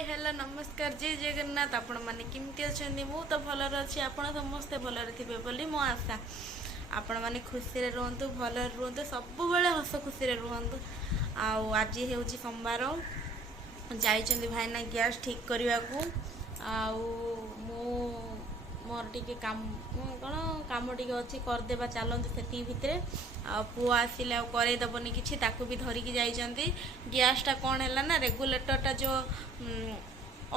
Hello नमस्कार जय जगन्नाथ आपण मैंने केमती अच्छा मु तो भलर अच्छी आप समस्ते भलर थे बोली मो आशा आपण मैंने खुशी रुहतु भल रुहतु सब हस खुशी रुहतु। आज हूँ सोमवार जाइए भाईना गैस ठीक करने को मोर टी काम कौन कम टी अच्छी करदेवा चलते से भितर पुआ आसिले करदेवनी कि भी धरिकी जाइए। गैसटा कौन है ना रेगुलेटरटा जो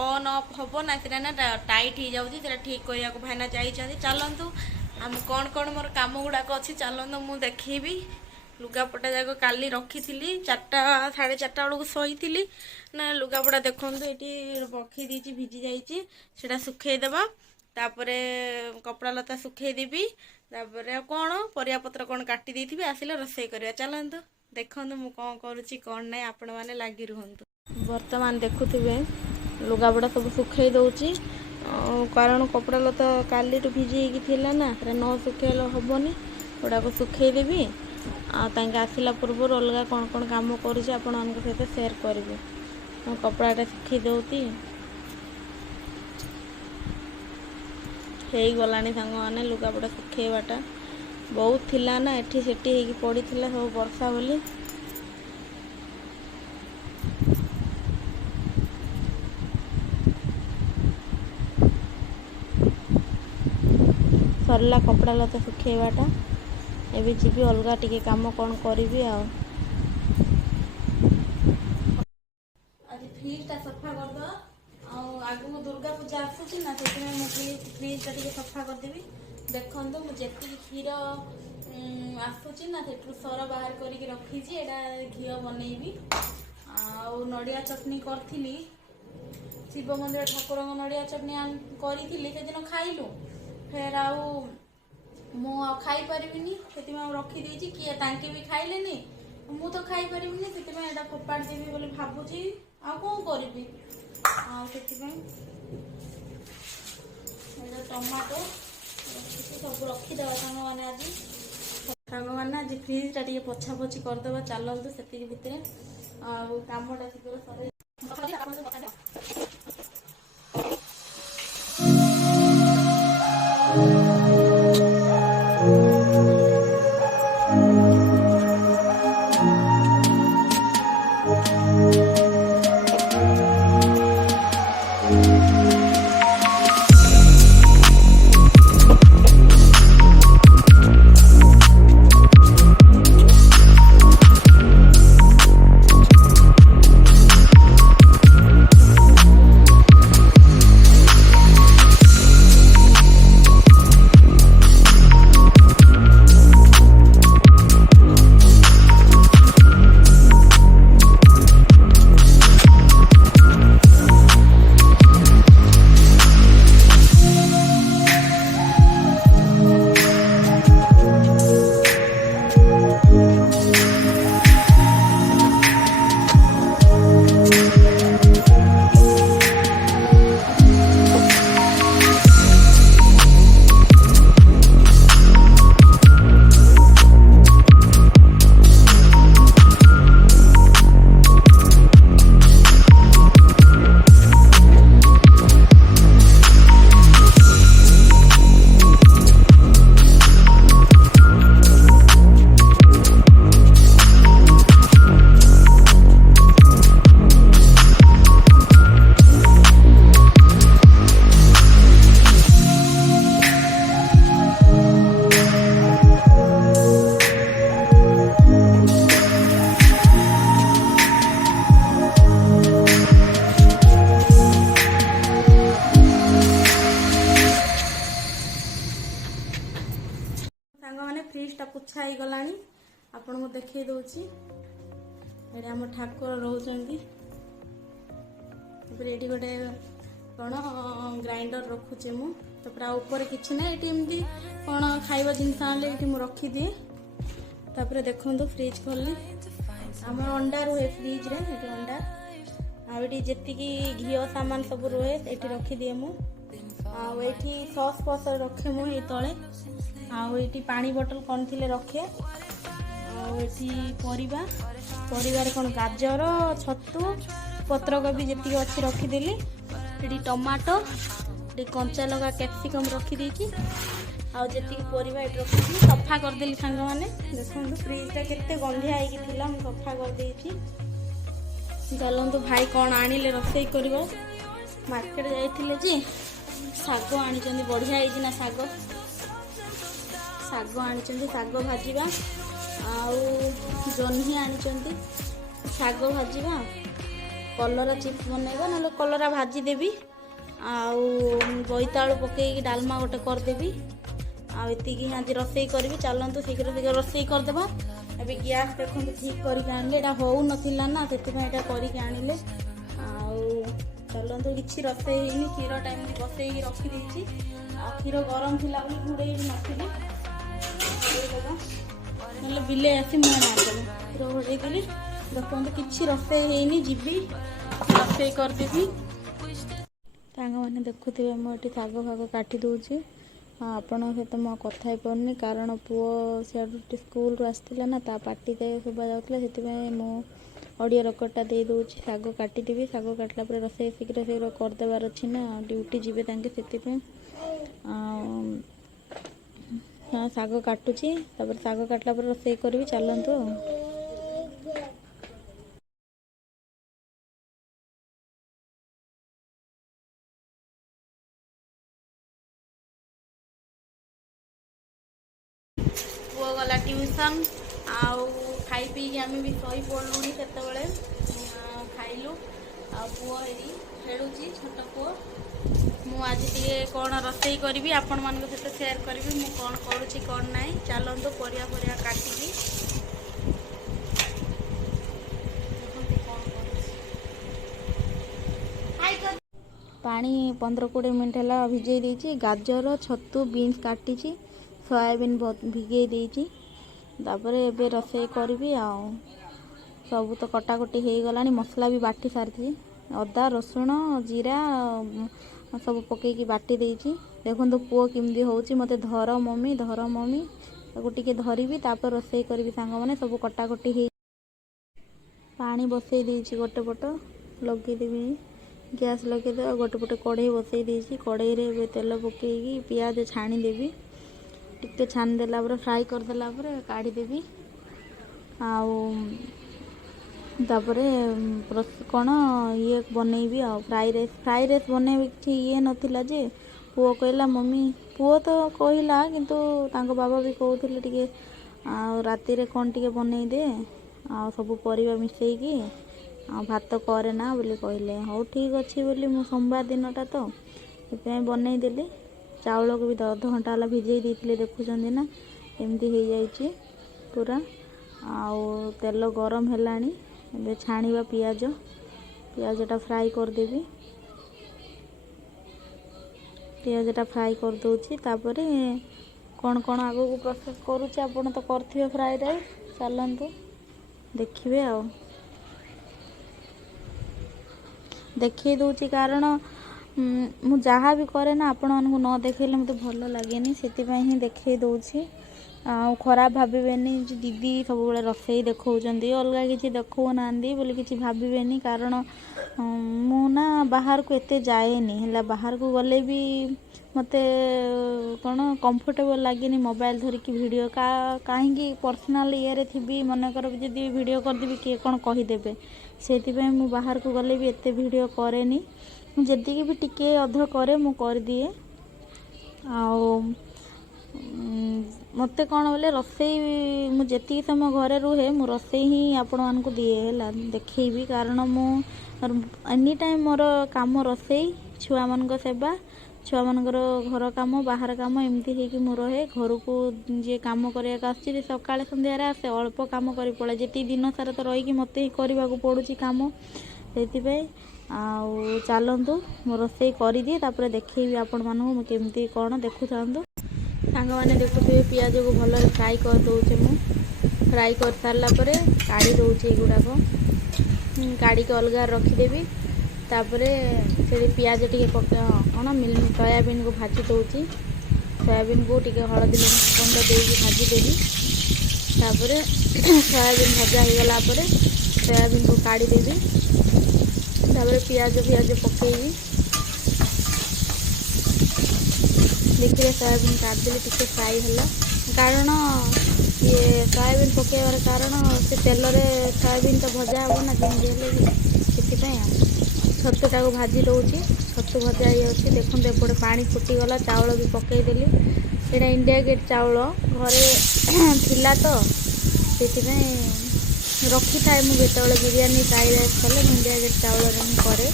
ऑन ऑफ हम ना से ना टाइट हो जाए ठीक करने को भाईना जाइए। चलतु आम कौन कौन मोर कम गुड़ाक अच्छी चलतु मुझे देखी लुगापटा जाक काली रखी थी 4टा 4:30 बेलू शोई ना लुगापटा देखो ये रखी दी भिजी जाइए सुखेदेवा तापरे कपड़ा लता सुखेदेवी तापरे कौन परिया पत्र कौन काटी देथिबे आसिले रोषेई करिया। चलतु देखु मु कौन करुच्ची कौन ना आपण मैंने लगी रुहतु। वर्तमान देखुवे लुगापटा सब सुखे दौची कारण कपड़ा लता काली भिजी थिला ना न सुखेल हेनी गुड़ाक सुखेदेवी आसला पूर्व अलग कौन कौन कम कर सहित सेयार करी कपड़ाटा सुखे दौती हो गलानी सांग मैंने लुगापटा सुखेवाटा बहुत थिला ना एठी सेठी होगी पड़ी थिला सब वर्षा बोली सरला कपड़ा लता सुखेवाटा एवं जी अलग टी कम कौन करी फ्रिजटा सफा करद आगू दुर्गा पूजा आसूसी ना से फ्रिजटा टी सफा करदेवी। देखु मुझे क्षीर आसूची ना से सर बाहर करके रखी घी बनईबी नड़िया चटनी करी शिव मंदिर ठाकुर नड़िया चटनी करी से दिन खाइलु फेर मु खाई पारिनी से रखीदे किए तांके भी खाइले मु तो खाई पारिनी से फोपाड़ देवी बोली भावुची आ कौन करी टमाटो सब रखीदे सांग मैंने आज सांग मैंने आज फ्रिजटा टे पोछा पोछी करदे चलतु से भितर कमटा शीघ्र सर फ्रिजटा पोछा हो गला आपण को देखे दूची ये आम ठाकुर रोचे गोटे कौन ग्राइंडर रखुचे मुझे किसी ना ये कौन खाइबा जिनस आने रखीदिए तापर देखो फ्रिज खोलनी आम अंडा रुहे फ्रिज रे अंडा आठी घी सामान सब रुहे ये रखीदिए मुझे सॉस फस रखे मुझे तले आठी पानी बोतल कौन थी रखे आठी परिवार कौन गाजर छतु पत्रकोबी जी अच्छी रखीदेली ये टमाटो ये कंचा लगा कैप्सिकम रखीदी आउ जी परिवा ये रखी सफा करदेली सांग मैंने देखो फ्रिजटा के गंधिया होगा मुझे सफा करदे चलतु भाई कौन आनिले रोसई कर मार्केट जाइए जे शाग आनी बढ़िया है शाग शाग आनी शाग भाजवा आउ जह्नी आनी शाग भाजवा कलरा चिप्स बनैबा ना कलरा भाजीदेवी आउ बोईतालु पकईकि डालमा गोटे करदेवी आती आज रोसई करी चलतु शीघ्र शीघ्र रोसई करदेबा अभी गैस देखो ठीक करके आनिले एटा हो नथिला ना सेतिपा एटा करके आनिले आउ चलतु किछि रोसई हेनी क्षीर टाइम बसई रखी देछि आ क्षीर गरम थिला बोली घुड़े नथिली नले बिले आसी मुँह मारिदेली क्षीर घोड़े देली देखो किछि रोसई हेनी जीबी रोसई करदेबी सांग मैंने देखुवे मुझे शाग फाग काटी दूची आपण सहित मो कथा ही पारनी कारण पुओ सियाडू स्कूल रू आसला ना ता पार्टी शोभा जाऊला से मु ऑडियो रिकॉर्डटा दे दूची शाग काटिदेवी शाग काटला पर रोसई शीघ्र शीघ्र करदेवार अच्छी ना ड्यूटी जीवे तांके शाग काटुची शाग काटला पर रोसई करी चलतु पुओ गला ट्यूशन आउ खाई पी आम भी शई पड़लुणी से खाइलु आ पुओ खेलुची छोट पुओ मु आज टे कौन रोसई करी आपण मान सहित शेयर करी मु कौन करुँची कौन ना चलतु परिया परिया काटिकी पानी 15-20 मिनट है भिजई देती गाजर छतु बीन्स काटी सोयाबीन भिगे देती एबे रोसई करी सब तो कटाकटी हो गला मसला भी बाटी सारी अदा रसुण जीरा सब पकईकी बाटी देती देखो पुओ किमती होची मते धर मम्मी टे धरबी रोसई करी सांग मैंने सब कटाकटी हो पानी बसई देती गोटे पट लगेदेवी गैस लगेदे गोटे पटे कढ़ई बसई देती कढ़ई रे तेल पकईकी पियाज छाणीदेवी टिके छानी देला फ्राई करदेला काढ़ीदेवी आउे कौन ये बनईबी आ फ्राई राइस बनईबी कि ये नथिला जे पुओ कहला मम्मी पुओ तो कहला किंतु तांको बाबा भी कहते टिके राति रे कौन टिके बनई दे आ सब परिवा मिसेईकी भात करे ना बोली कहले हो ठीक अच्छे बोली मु सोमवार दिनटा तो से बनई देली चाउल को भी 10 घंटा वाला भिजई देती देखुं ना एमती हो जाइए पूरा आउ तेल गरम है छाणीबा पियाजटा फ्राई करदेवी पियाजटा फ्राई कर दूची तापरे कौन कौन आगो को प्रोसेस करुचे आपण तो करथिबे फ्राई राइस चलतु देखिए आ देखी दूची कारण मु जहाँ भी करे ना आपण मानक न देखले मत भल लगे से ही देखे दूची खराब भावेनि दीदी सब बड़े रोसई देखौचंदी अलग किसी देखौ ना बोली किसी भावेनि कारण मु ना बाहर को एते जाएनी है बाहर को गले भी मते कौन कंफर्टेबल लगे मोबाइल धरिकी वीडियो कहीं पर्सनाल ये थी मनकर जब वीडियो करदेवी किए कौन कहीदेवे से मु बाहर को गले भी एते वीडियो करेनी जी भी टिके अध करे मु कर दिए मत कौन बोले रोसई मुझे समय घरे रुहे मु रोसई ही आपण मानक दिए है देखी कारण मु एनी टाइम मोर काम रोसई छुआ मान सेवा छुआ मानकर घर काम बाहर काम एमती है कि मु रहे घर को जी कम करवा सका सन्धार आसे अल्प कम कर पड़े जी दिन सारा तो रही मत ही करने को पड़ुची कम से चलतु मो रोसई कर दिए तापर देखी आपण मानक केमती कौन देखु था सांग मैंने देखुए पियाज को भल फ्राई कर दूचे मु फ्राई कर सारा काढ़ी दूचे गुड़ाक काढ़ी के अलग रखीदेवी तापर से पियाज टे कौन सोयाबीन को भाजी दूची सोयाबीन को टे हलदी गुंड देकी भाजीदेवी तापर सोयाबीन भजा हो गला सोयाबीन को काढ़ी देवी तापर पियाज पियाज पकईबी देखिए सोयाबीन काटदेली टिके फ्राई है कारण ये सोयाबीन पकेबार कारण से तेल रे सोयाबीन तो भजा हे ना जमी से छतुटा को भाजी दौची छतु भजा ही अच्छी देखते एपटे पानी फुटीगला चाउल भी पकईदेली यहाँ इंडिया गेट चाउल घरे थिला तो से रखी थाए मुझे बिरयानी फ्राई राइस कले इंडिया गेट चाउल ही करे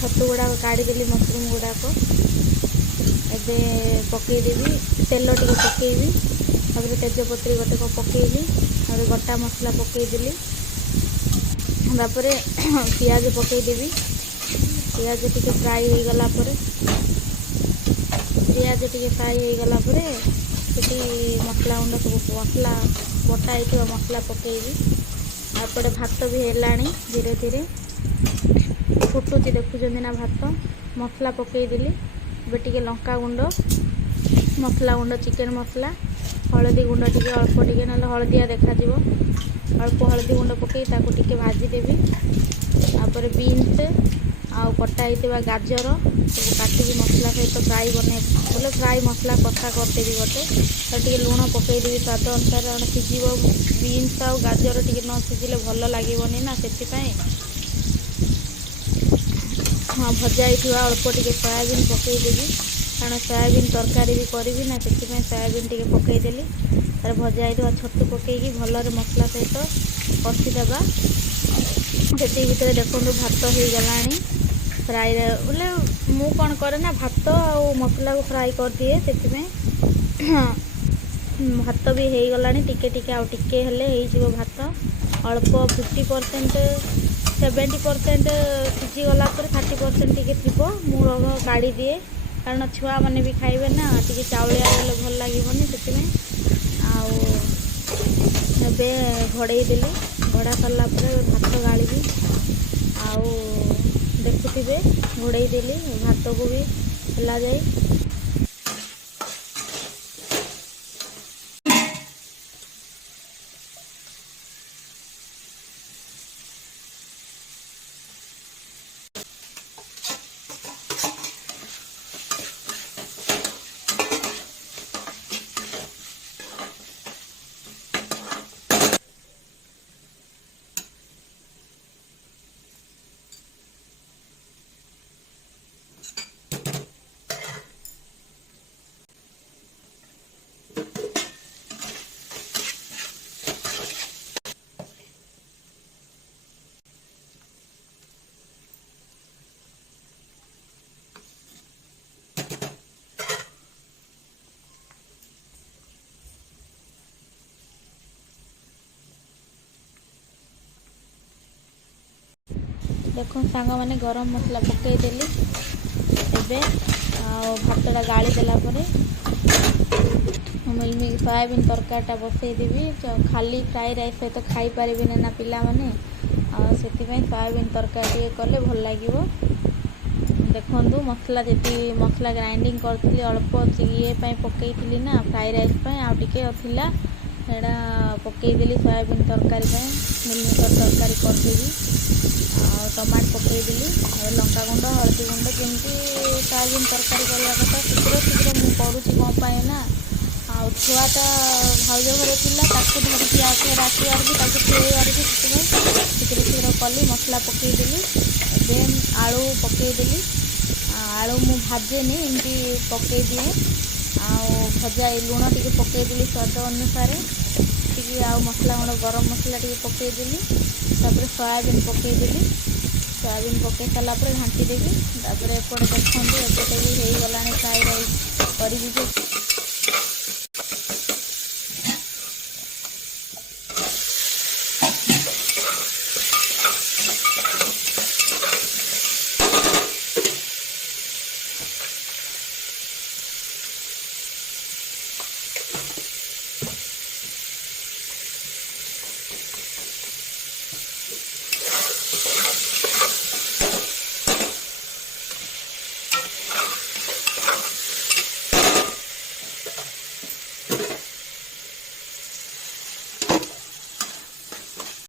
छतु गुड़ाक काढ़ीदेली मशरूम गुड़ाक एबे पकईदेवी तेल टिके पकईबी तापर तेजपत्री गोटे को पकईली और गोटा मसला पकईदेली तापर पियाज पकईदेवी पियाज टिके फ्राई हो गला पियाज टिके फ्राई हो गला मसला गुंड सब मसला बटा होता मसला पकईबी आपटे भात भी है धीरे धीरे फुटुची देखुं ना भात मसला पकईदेली टे लंका गुंड मसला गुंड चिकेन मसला हलदी गुंड टे अल्प टे ना हलदिया देखा अल्प हलदी गुंड पकई टे भाजीदेवी तापर बीन्स आउ कटा होता गाजर सब काटिकी मसला सहित फ्राई बने बोले फ्राई मसला कषा करदेवी गोटे टे लुण पकईदेवी स्वाद अनुसार सीझ बीन्स आउ गाजर टे न सीझिले भल लगे ना से हाँ भजा ही अल्प टे सोयाबीन पकईदेवी कारण सोयाबीन तरकारी भी करी ना से सोयाबीन टे पकईदेली तार भजा ही छतु पकईकी भलरे मसला सहित कषिदेवा से भितर देखो भात हो गला फ्राई बोले मु कौन करे ना भात आ मसला को फ्राई कर दिए से भात भी हो गला टिके टिके आउ टिके हेले हो भात अल्प 50% 70% सीझीगला 30% टिके थी मु काढ़ी दिए कारण छुआ मैंने भी खाइबे ना टिके चाउलिया गले भल लगे आबे घड़े देली घड़ा सारा भात गाड़ी आउ देखुवे घोड़े देली भात को भी हला जाए देखो सांग मैंने गरम मसला पकईदेली एबे भातटा गाड़ी देला मिलमिक सोयाबीन तरकारीटा बसईदेवी खाली फ्राई राइस सहित खाई पारे ना पिला माने से सोयाबीन तरकारी कले भल लगे देखु मसला जी मसला ग्राइंडिंग करी अल्प ये पकई ना फ्राई राइस आउे एड़ा पकईदेली सोयाबीन तरकारी मिलमिकर तरकारी करदेवी टमाट पकईदेली लंका गुंड हलदी गुंड जमी सोयाबीन तरकारी करवा कथा शीघ्र शीघ्र मुझे करुँची कौन पाए ना आ छुआटा भाउज घरे थी धरिकी आसे राति आड़क खुएबार शीघ्र शीघ्र कली मसला पकईदेली देन आलू पकईदेली आलू मु भाजेनी एमती पकई दिए भजा लुण टे पकईदेली स्वाद अनुसार टी आ मसला गुंड गरम मसला टे पकईदेली तापर सोयाबीन पकईदेली सोयाबीन पकई सारापर घाटी देवी तापर एपटे देखते एपटे भी हो गला फ्राई राइस करी